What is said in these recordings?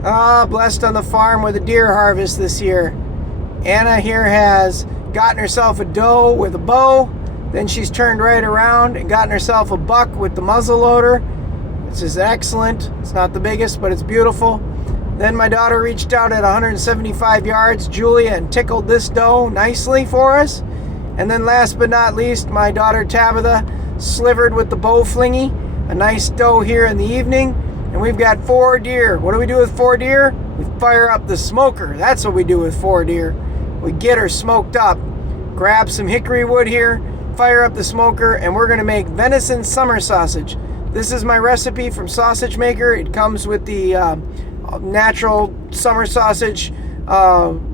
Blessed on the farm with a deer harvest this year. Anna here has gotten herself a doe with a bow. Then she's turned right around and gotten herself a buck with the muzzle loader. This is excellent. It's not the biggest, but it's beautiful. Then my daughter reached out at 175 yards, Julia, and tickled this doe nicely for us. And then last but not least, my daughter Tabitha slivered with the bow flingy, a nice doe here in the evening. And we've got 4 deer. What do we do with 4 deer? We fire up the smoker. That's what we do with 4 deer. We get her smoked up. Grab some hickory wood here, fire up the smoker, and we're going to make venison summer sausage. This is my recipe from Sausage Maker. It comes with the natural summer sausage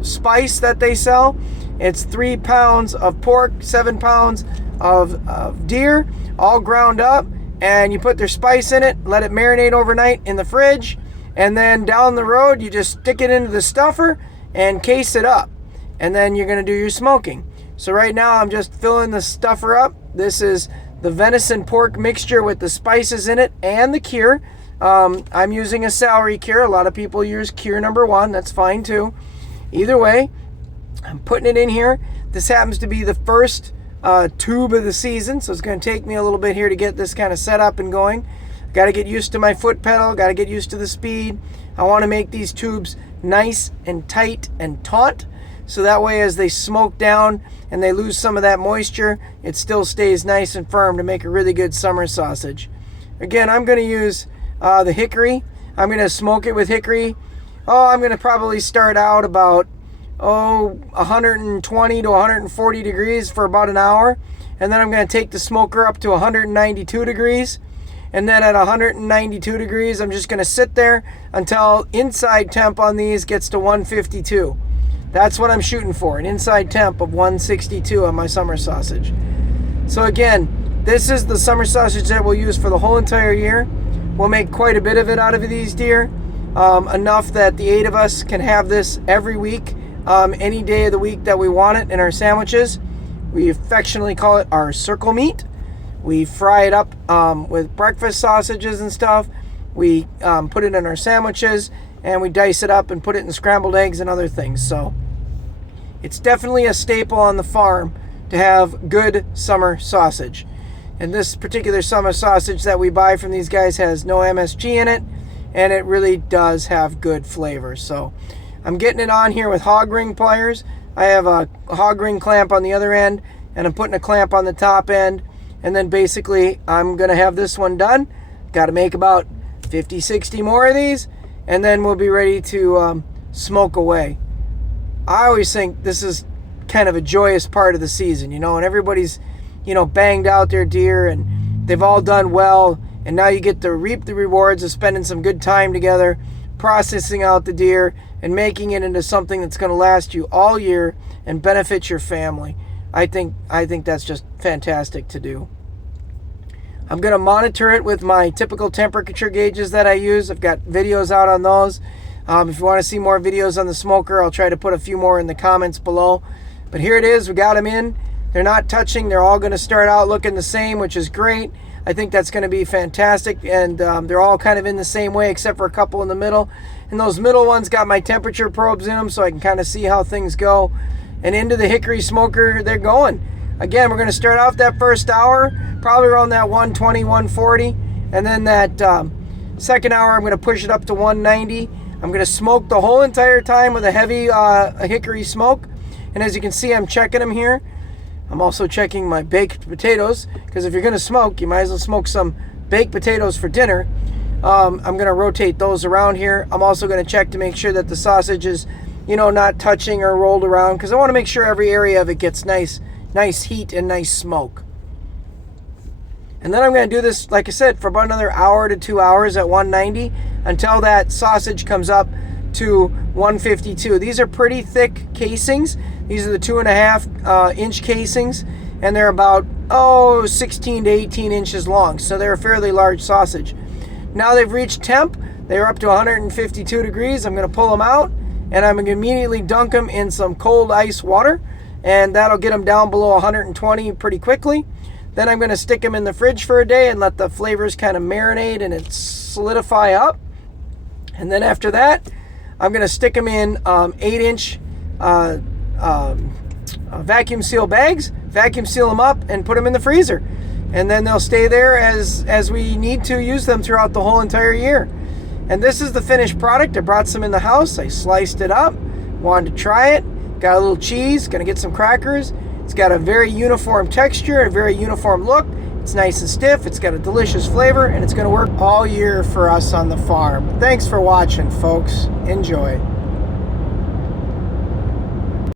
spice that they sell. It's 3 pounds of pork, 7 pounds of deer, all ground up, and you put their spice in it, let it marinate overnight in the fridge, and then down the road you just stick it into the stuffer and case it up, and then you're going to do your smoking. So right now I'm just filling the stuffer up. This is the venison pork mixture with the spices in it and the cure. I'm using a celery cure. A lot of people use cure number 1. That's fine too. Either way, I'm putting it in here. This happens to be the first tube of the season, so it's going to take me a little bit here to get this kind of set up and going. Got to get used to my foot pedal. Got to get used to the speed. I want to make these tubes nice and tight and taut, so that way as they smoke down and they lose some of that moisture, it still stays nice and firm to make a really good summer sausage. Again, I'm going to use the hickory. I'm going to smoke it with hickory. I'm going to probably start out about 120 to 140 degrees for about an hour, and then I'm going to take the smoker up to 192 degrees, and then at 192 degrees I'm just going to sit there until inside temp on these gets to 152. That's what I'm shooting for, an inside temp of 162 on my summer sausage. So again, this is the summer sausage that we'll use for the whole entire year. We'll make quite a bit of it out of these deer, enough that the 8 of us can have this every week, any day of the week that we want it in our sandwiches. We affectionately call it our circle meat. We fry it up with breakfast sausages and stuff. We put it in our sandwiches, and we dice it up and put it in scrambled eggs and other things. So it's definitely a staple on the farm to have good summer sausage. And this particular summer sausage that we buy from these guys has no MSG in it, and it really does have good flavor. So I'm getting it on here with hog ring pliers. I have a hog ring clamp on the other end, and I'm putting a clamp on the top end, and then basically I'm going to have this one done. Got to make about 50, 60 more of these, and then we'll be ready to smoke away. I always think this is kind of a joyous part of the season, and everybody's, banged out their deer, and they've all done well, and now you get to reap the rewards of spending some good time together, processing out the deer, and making it into something that's going to last you all year and benefit your family. I think that's just fantastic to do. I'm going to monitor it with my typical temperature gauges that I use. I've got videos out on those. If you want to see more videos on the smoker, I'll try to put a few more in the comments below. But here it is. We got them in. They're not touching. They're all going to start out looking the same, which is great. I think that's going to be fantastic. And they're all kind of in the same way, except for a couple in the middle. And those middle ones got my temperature probes in them, so I can kind of see how things go. And into the hickory smoker, they're going. Again, we're going to start off that first hour, probably around that 120, 140. And then that second hour, I'm going to push it up to 190. I'm going to smoke the whole entire time with a heavy hickory smoke. And as you can see, I'm checking them here. I'm also checking my baked potatoes, because if you're going to smoke, you might as well smoke some baked potatoes for dinner. I'm going to rotate those around here. I'm also going to check to make sure that the sausage is, not touching or rolled around, because I want to make sure every area of it gets nice heat and nice smoke. And then I'm going to do this, like I said, for about another hour to 2 hours at 190 until that sausage comes up to 152. These are pretty thick casings. These are the 2.5 inch casings, and they're about 16 to 18 inches long, so they're a fairly large sausage. Now they've reached temp. They're up to 152 degrees. I'm going to pull them out, and I'm going to immediately dunk them in some cold ice water, and that'll get them down below 120 pretty quickly. Then I'm going to stick them in the fridge for a day and let the flavors kind of marinate and it solidify up. And then after that, I'm going to stick them in 8-inch vacuum seal bags, vacuum seal them up, and put them in the freezer. And then they'll stay there as we need to use them throughout the whole entire year. And this is the finished product. I brought some in the house. I sliced it up, wanted to try it. Got a little cheese, gonna get some crackers. It's got a very uniform texture, a very uniform look. It's nice and stiff. It's got a delicious flavor, and it's gonna work all year for us on the farm. Thanks for watching, folks. Enjoy.